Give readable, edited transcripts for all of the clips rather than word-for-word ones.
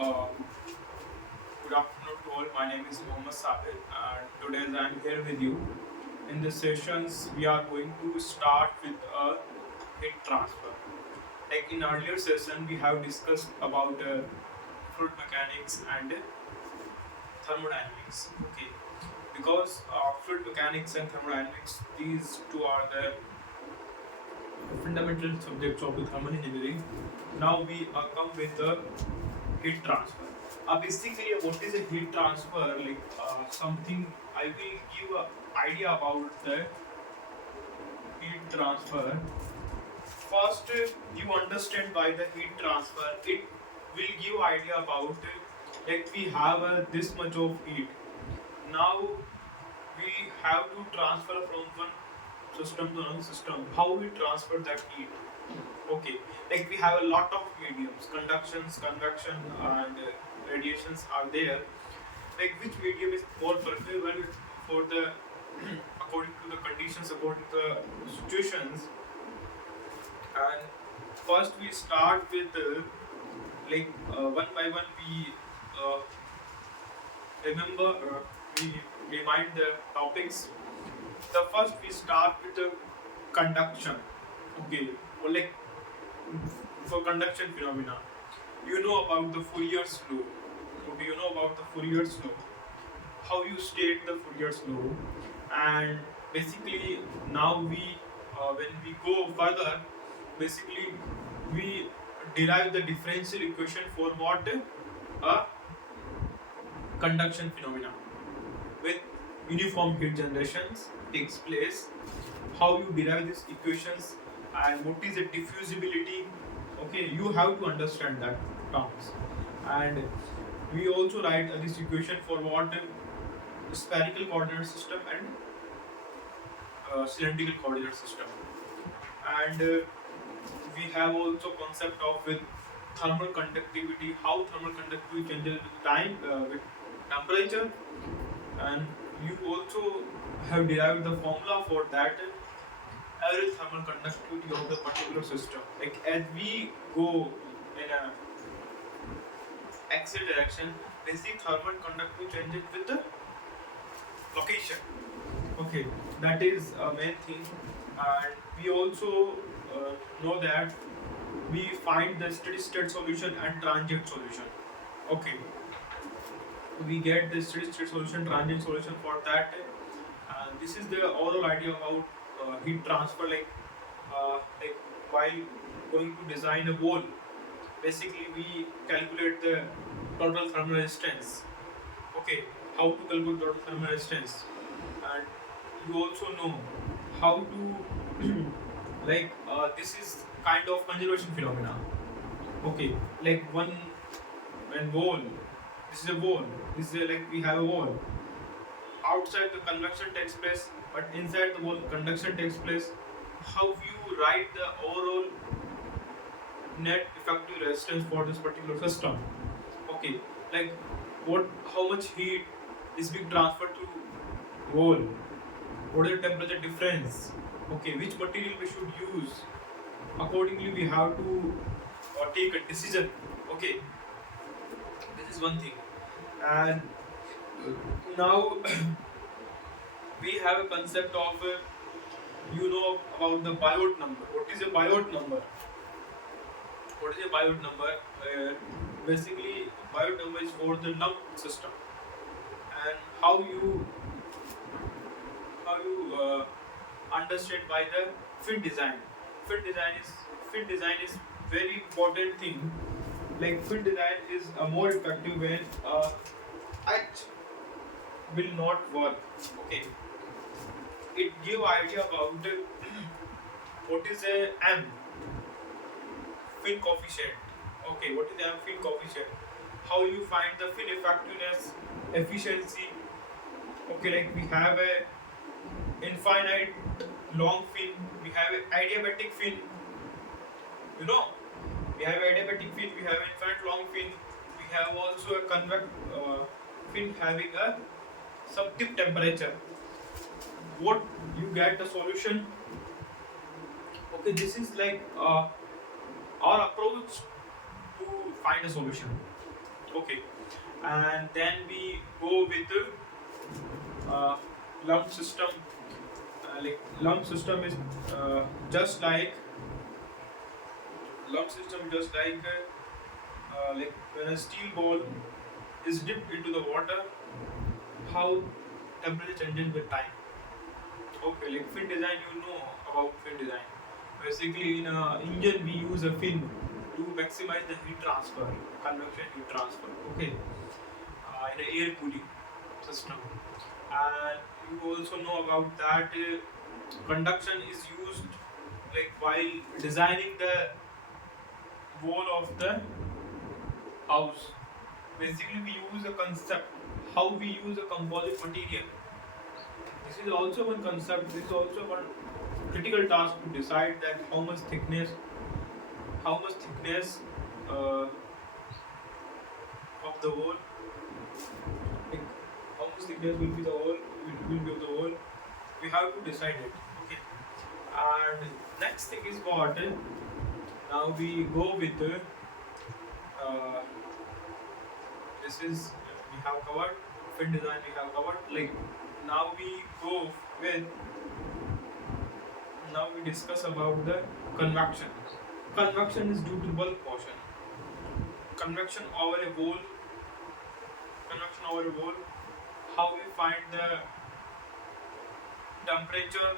Uh, Good afternoon to all. My name is Mohammed Sabir, and today I am here with you. In this sessions, we are going to start with a heat transfer. Like in earlier session, we have discussed about fluid mechanics and thermodynamics. Okay, because fluid mechanics and thermodynamics, these two are the fundamental subjects of the thermal engineering. Now we come with the heat transfer. Basically, what is a heat transfer? Something I will give an idea about the heat transfer. First, you understand by the heat transfer, it will give idea about like we have this much of heat. Now we have to transfer from one system to another system. How we transfer that heat? Okay, like we have a lot of mediums, conductions, convection, and radiations are there. Like which medium is more preferable for the according to the conditions, according to the situations. And first we start with one by one we uh, remember we remind the topics. The first we start with the conduction. Okay, or like for conduction phenomena, you know about the Fourier's law. Okay, you know about the Fourier's law, how you state the Fourier's law, and basically now we when we go further, basically we derive the differential equation for what a conduction phenomena with uniform heat generations takes place, how you derive these equations, and what is the diffusibility. Okay, you have to understand that terms. And we also write this equation for what spherical coordinate system and cylindrical coordinate system. And we have also concept of with thermal conductivity, how thermal conductivity changes with time, with temperature. And you also have derived the formula for that average thermal conductivity of the particular system. Like as we go in a axial direction, basic thermal conductivity changes with the location. Okay, that is a main thing. And we also know that we find the steady state solution and transient solution. Okay, we get the steady state solution, transient solution for that. And this is the overall idea about heat transfer. Like while going to design a wall, basically we calculate the total thermal resistance. Okay, how to calculate total thermal resistance, and you also know how to this is kind of conservation phenomena. Okay, like one when wall, this is a wall, this is like we have a wall. Outside the convection takes place, but inside the wall conduction takes place. How you write the overall net effective resistance for this particular system? Okay, like what, how much heat is being transferred to wall? What is the temperature difference? Okay, which material we should use? Accordingly, we have to take a decision. Okay, this is one thing. And now we have a concept of you know about the Biot number. What is a Biot number? What is a Biot number? Basically, Biot number is for the lump system. And how you understand by the fin design. Fin design is very important thing. Like fin design is more effective when H will not work. Okay, it give idea about what is a M fin coefficient. Okay, what is the M fin coefficient? How you find the fin effectiveness, efficiency. Okay, like we have a infinite long fin, we have a adiabatic fin. You know, we have adiabatic fin, we have infinite long fin, we have also a convex fin having a subtip temperature. What you get the solution? Okay, this is like our approach to find a solution. Okay, and then we go with uh, lump system. Like lump system is just like lump system, just like when a steel ball is dipped into the water, how temperature changes with time. Okay, like fin design, you know about fin design. Basically, in a engine, we use a fin to maximize the heat transfer, convection heat transfer. Okay, in an air cooling system, and you also know about that conduction is used like while designing the wall of the house. Basically, we use a concept how we use a composite material. This is also one concept. This is also one critical task to decide that how much thickness uh, of the wall, like how much thickness will be the wall, will be of the wall. We have to decide it. Okay. And next thing is what? Now we go with uh, this is we have covered fin design. We have covered like now we go with now we discuss about the convection. Convection is due to bulk motion. Convection over a wall. Convection over a wall. How we find the temperature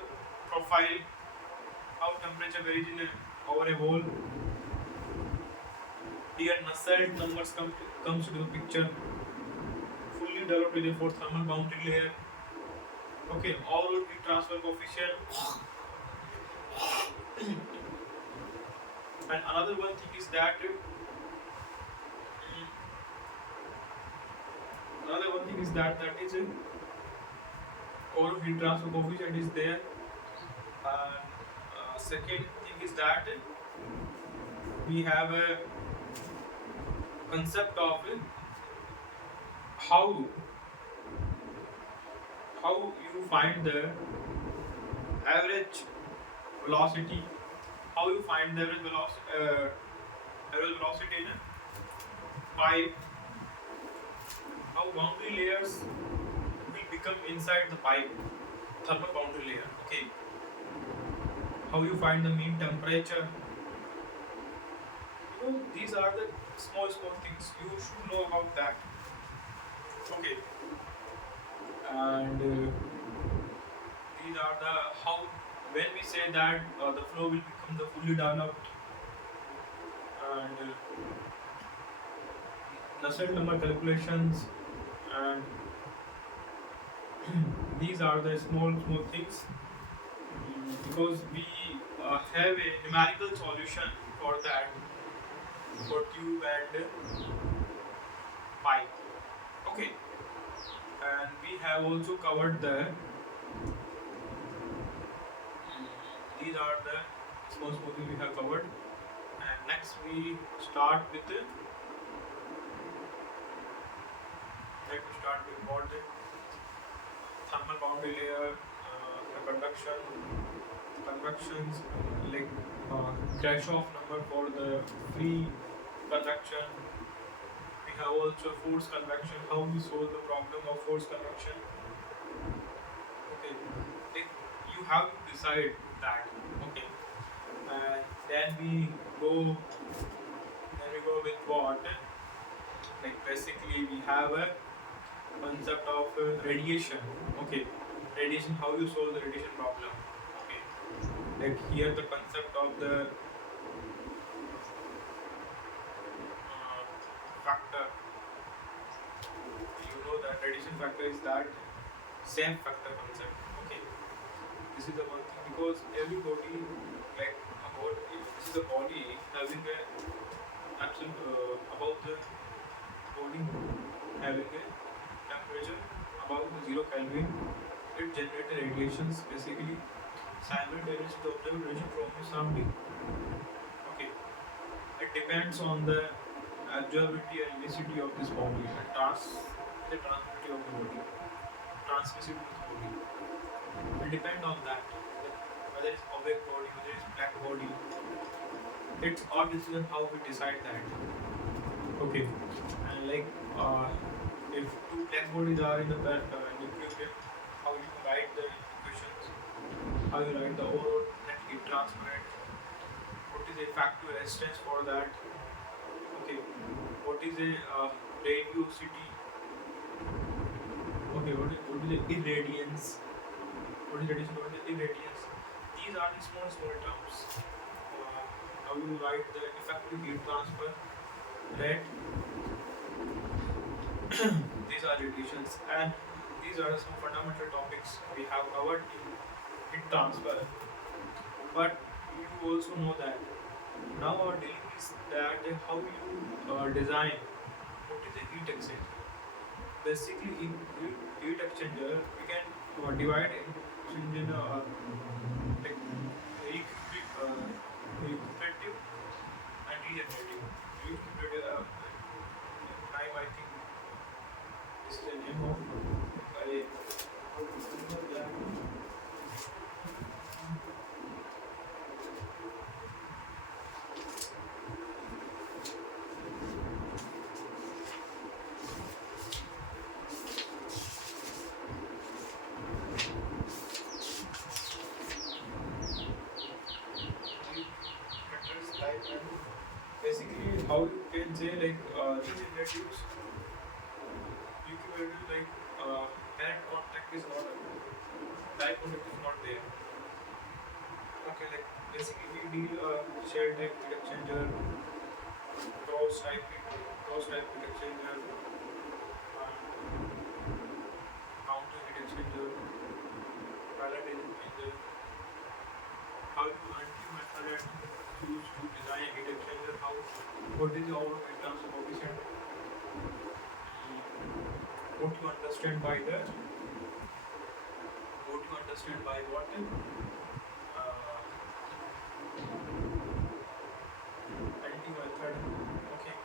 profile? How temperature varies in over a wall? Here Nusselt numbers comes to the picture. Fully developed region for thermal boundary layer. Okay, overall heat transfer coefficient. And another one thing is that that is overall heat transfer coefficient is there. And second thing is that we have a concept of how you find the average velocity. How you find the average velocity in a pipe. How boundary layers will become inside the pipe, thermal boundary layer. Okay. How you find the mean temperature. These are the small things you should know about that. Okay. And these are the how when we say that the flow will become the fully developed, and Nusselt number calculations, and these are the small things, because we have a numerical solution for that, for tube and pipe. Okay, and we have also covered the these are the small things we have covered. And next we start with what the thermal boundary layer, the convections, like Grashof number for the free convection. We have also force convection, how we solve the problem of force convection. Okay, you have to decide that. Okay, and then we go with what? Like basically we have a concept of radiation. Okay, radiation, how you solve the radiation problem. Okay, like here the concept of the factor. You know that radiation factor is that same factor concept. Okay, this is the one thing, because everybody like about this is a body having a absolute about the body having a temperature about 0 Kelvin. It generates radiations basically simultaneously to observe radiation from the surrounding. Okay, it depends on the absorbability and emissivity of this body and the transmissibility of the body. Transmissibility of the body will depend on that. Whether it's opaque body, whether it's black body. It's our decision how we decide that. Okay, and like if two black bodies are in the equilibrium, how you write the equations, how you write the overall net heat transfer rate, what is the effective resistance for that, okay, what is the radiosity, okay, what is the irradiance, what is radiation, what is the irradiance. These are the small terms. How you write the effective heat transfer rate. These are radiations, and these are some fundamental topics we have covered in heat transfer. But you also know that now our dealing is that how you design what is a heat exchanger. Basically, in heat exchanger, we can divide it in like recuperative and regenerative. Recuperative time, I think, is the name of basically how you can say like regeneratives, recuperative, like direct contact is not direct contact is not there. Okay, like basically we deal shell type heat exchanger, cross type heat exchanger, counter heat exchanger, parallel heat exchanger. How you method choose to design a heat exchanger? How what is the overall heat transfer coefficient? What you understand by the what? Anti method. Okay,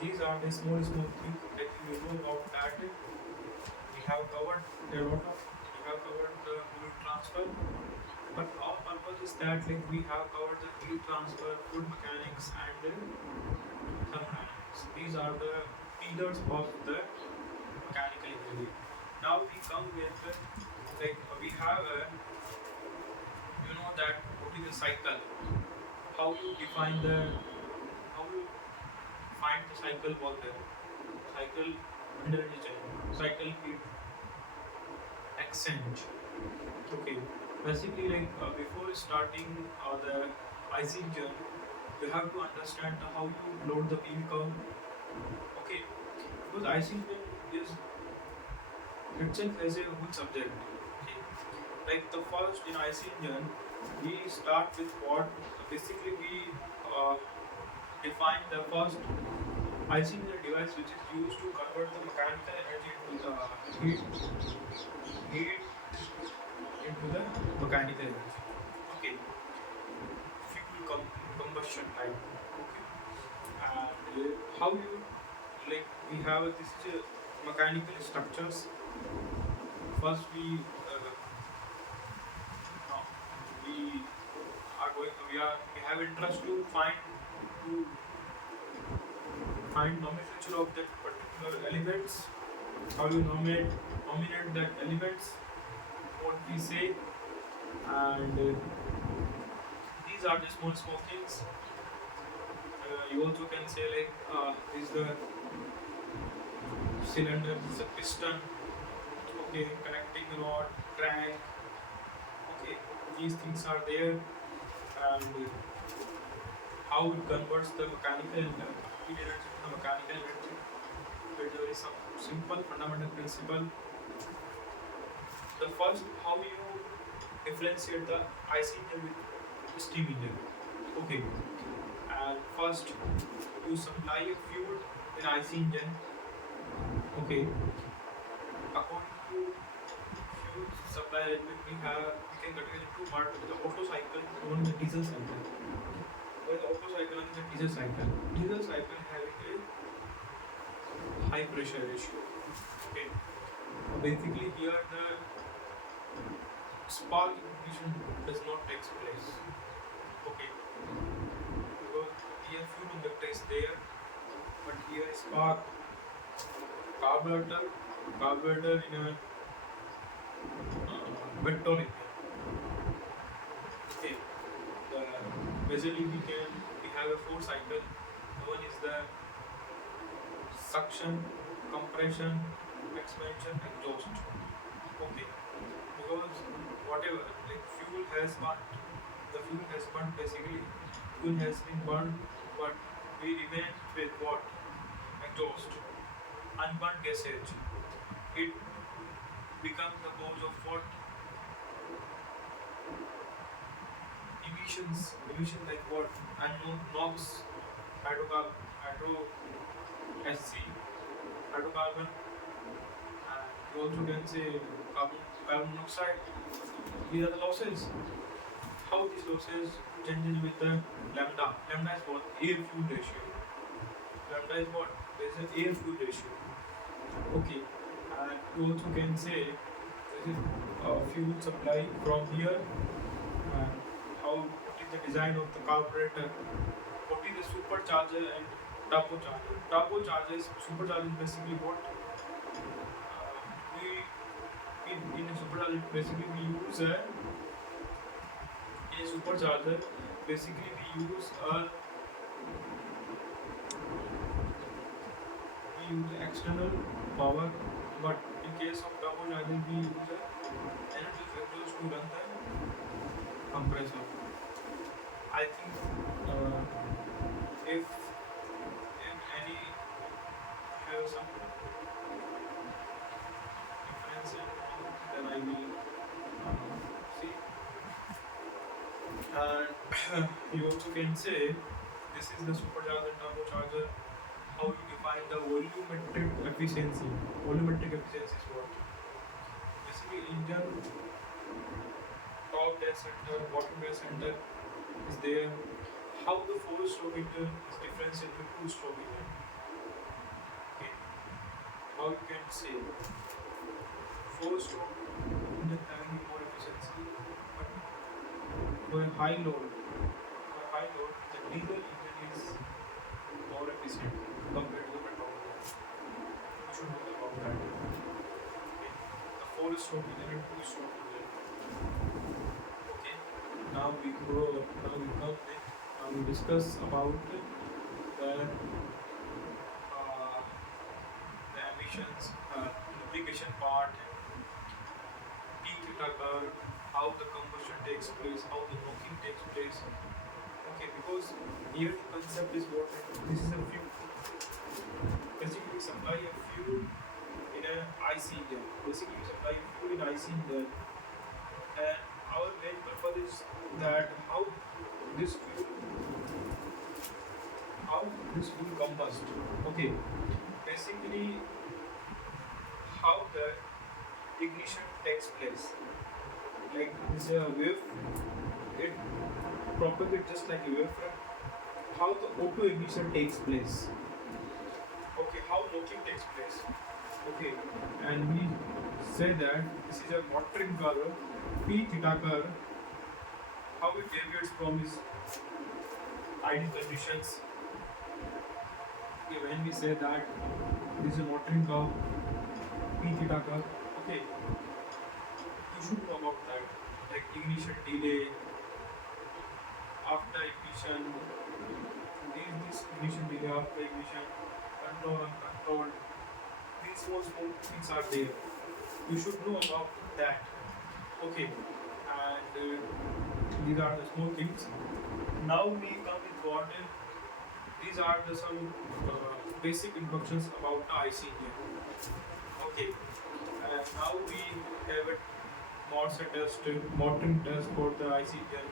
these are the small things that you know about that. We have covered a lot of. We have covered the fluid transfer, but our purpose is that like we have covered the heat transfer, fluid mechanics, and thermodynamics. These are the pillars of the mechanical engineering. Now we come with like we have you know that what is a cycle? How you define the how you find the cycle was there? Cycle energy change, cycle heat exchange. Okay, basically like before starting the IC engine, you have to understand how you load the PV curve. Okay, because IC engine is itself as a whole subject. Okay, like the first in IC engine, we start with what? Basically, we define the first IC engine device which is used to convert the mechanical energy into the heat into the mechanical energy. Okay, fuel combustion type. Okay, and how you like we have this mechanical structures. First, we have interest to find nomenclature of that particular elements. How you nominate that elements? What we say, and these are the small things. You also can say like this is the cylinder, this is a piston. Okay, connecting rod, crank. Okay, these things are there, and how it converts the mechanical energy to the mechanical energy. It's a very simple fundamental principle. The first, how you differentiate the IC engine with steam engine. Okay, and first you supply a fuel in IC engine. Okay, according to fuel supply arrangement, we can categorize two parts: the Otto cycle and the diesel cycle. The Otto cycle and the diesel cycle. Diesel cycle having a high pressure ratio. Okay, basically here the spark ignition does not take place. Okay, because here fuel injector is there, but here is spark carburetor in a petrol engine. Okay, the basically we have a four cycle. One is the suction, compression, expansion, exhaust. Okay, because whatever like fuel has burnt, the fuel has burnt basically. Fuel has been burned, but we remain with what? Exhaust, unburnt gases. It becomes the cause of what? Emission like what? Unknown NOx, hydro SC, hydrocarbon, and you also can say carbon monoxide. These are the losses. How these losses changes with the lambda? Lambda is what? Air fuel ratio. Lambda is what? There is an air fuel ratio. Okay, and you also can say this is fuel supply from here, and what is the design of the carburetor, what is the supercharger and turbocharger. Supercharger is basically what we in a supercharger basically we use in a supercharger basically we use external power, but in case of turbocharger we use energy factors to run the compressor. I think if any have some difference then I will see. And you also can say this is the supercharger, turbocharger. How you define the volumetric efficiency? Volumetric efficiency is what? Basically, engine top gas center, bottom gas center is there. How the 4-stroke engine is differentiated to 2-stroke engine? Okay. How you can say 4-stroke engine having more efficiency, but for a high load, the diesel engine is more efficient compared to the petrol engine. You should know about that. Okay. The 4-stroke engine and 2-stroke engine. Okay. Now we discuss about the emissions, lubrication part, theta curve, how the combustion takes place, how the knocking takes place. Okay, because here the concept is what? This is a fuel. Basically, we supply a fuel in an IC engine. Basically, we supply a fuel in IC engine, and our main purpose is that how this fuel combust. Okay, basically how the ignition takes place. Like this wave, it propagates just like a wavefront. How the Otto ignition takes place. Okay, how knocking takes place. Okay, and we say that this is a motoring curve, P theta curve. How it deviates from its ideal conditions. Okay, when we say that this is a motoring curve, P theta curve. Okay, you should know about that, like ignition delay, after ignition, this ignition delay after ignition, control uncontrolled. These small things are there. You should know about that. Okay, and these are the small things. Now we come with what? These are the some basic instructions about the IC engine. Okay, and now we have a motoring test for the IC engine,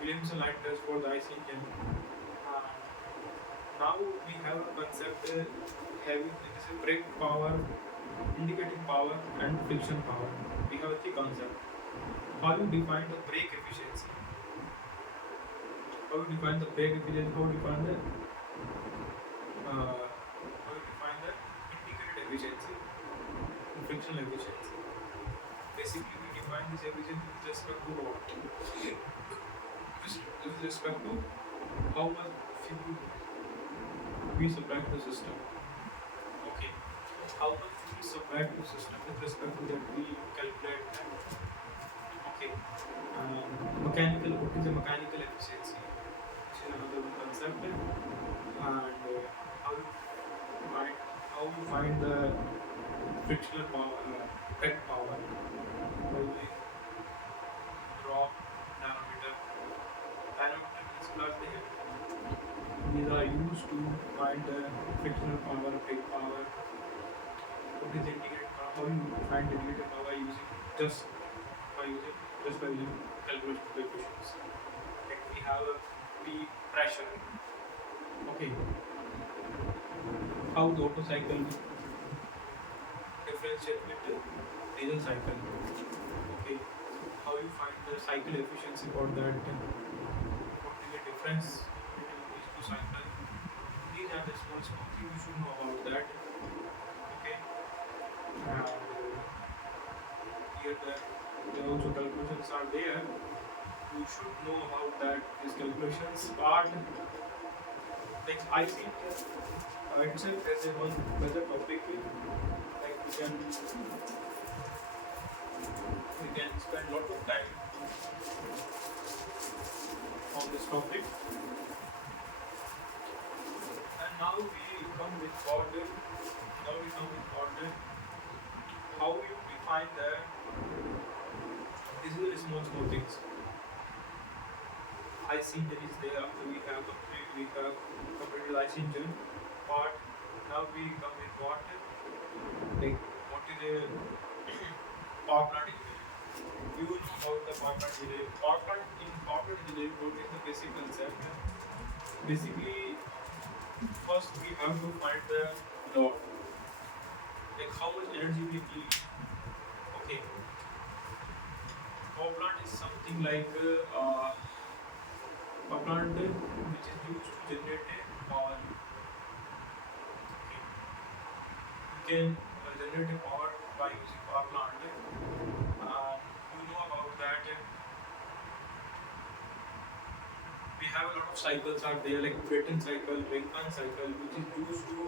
Williamson light test for the IC engine. Now we have a concept having this is brake power, indicating power, and friction power. We have a key concept. How you define the brake efficiency? How you define the brake efficiency? How you define the indicated efficiency, frictional efficiency? Basically, we define this efficiency with respect to what? With respect to how much fuel we supply to the system. Okay, how much we supply to the system with respect to that we calculate that. Okay, what is the mechanical efficiency? This is another concept, and how you find the frictional power, effect power by using raw nanometer. Nanometer principle are there. These are used to find the frictional power, effect power. What is integrated power? How you find integrated power using just by using calculation coefficients. Like we have a P pressure. Okay. How the Otto cycle differentiate with the diesel cycle. Okay. How you find the cycle efficiency for that? What is the difference between these two cycles? These are the small things you should know about that. Okay. And here there also calculations are there. You should know about that. These calculations part. Like I see itself as a one better topic. Like we can spend a lot of time on this topic. And now we come with order. How we define the these are the small things. I see that is there. We have completed IC engine part. Now we come with what? Like what is the power plant engineering? You know about the power plant engineering. Power plant engineering, what is the basic concept? Basically, first we have to find the load. Like how much energy we need. Okay. Power plant is something like power plant which is used to generate power. Okay. You can generate a power by using power plant. You know about that. We have a lot of cycles are there, like Brayton cycle, Rankine cycle, which is used to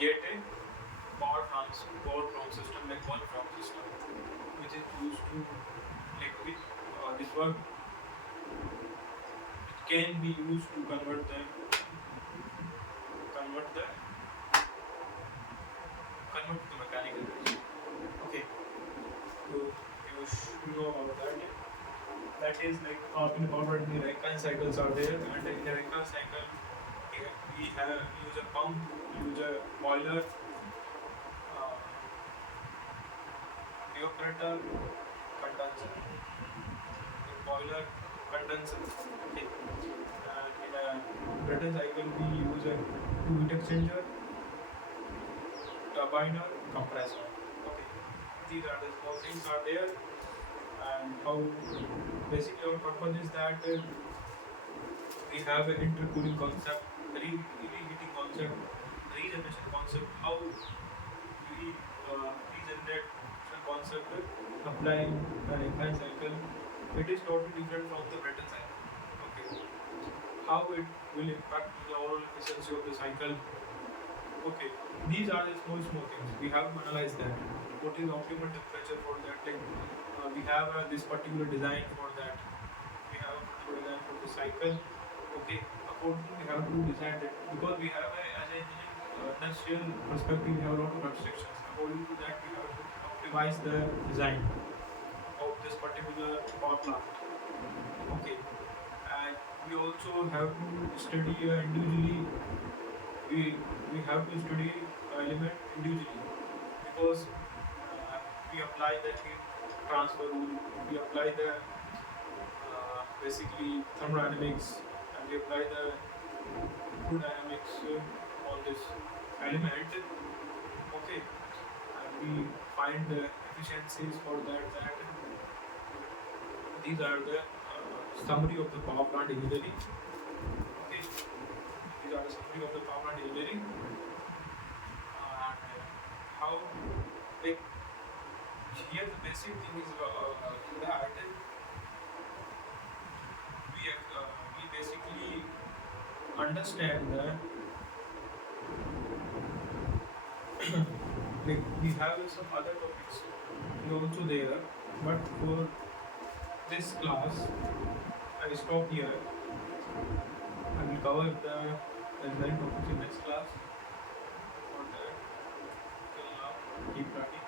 get a power from system, like one from system, which is used to like with this work. It can be used to convert the mechanical energy. Okay, so you should know about that. That is like talking about the Rankine cycles are there, and in the Rankine cycle we have use a pump, use a boiler, evaporator, condenser. In boiler, condenser. Okay. And in a Brayton cycle we use a heat exchanger, turbiner, compressor. Okay. These are the small things are there. And how basically our purpose is that we have an intercooling concept, reheating concept, regeneration concept, how we regenerate concept applying the Rankine cycle. It is totally different from the Brayton cycle. Okay. How it will impact the overall efficiency of the cycle. Okay. These are the small things. We have to analyze that. What is optimal temperature for that? Like, we have this particular design for that. We have a particular design for the cycle. Okay, accordingly we have to design it because we have as an industrial perspective we have a lot of restrictions. According to that, we have to optimize the design of this particular power plant. Okay, and we also have to study individually. We have to study element individually because we apply the heat transfer rule, we apply the basically thermodynamics, and we apply the fluid dynamics on this element. Okay, and we find the efficiencies for that. These are the summary of the power plant engineering. Okay, these are the summary of the power plant engineering. How like here the basic thing is that we basically understand that like we have some other topics also there, but for this class I stop here. I will cover the design topics in next class. For that, till now, keep practicing.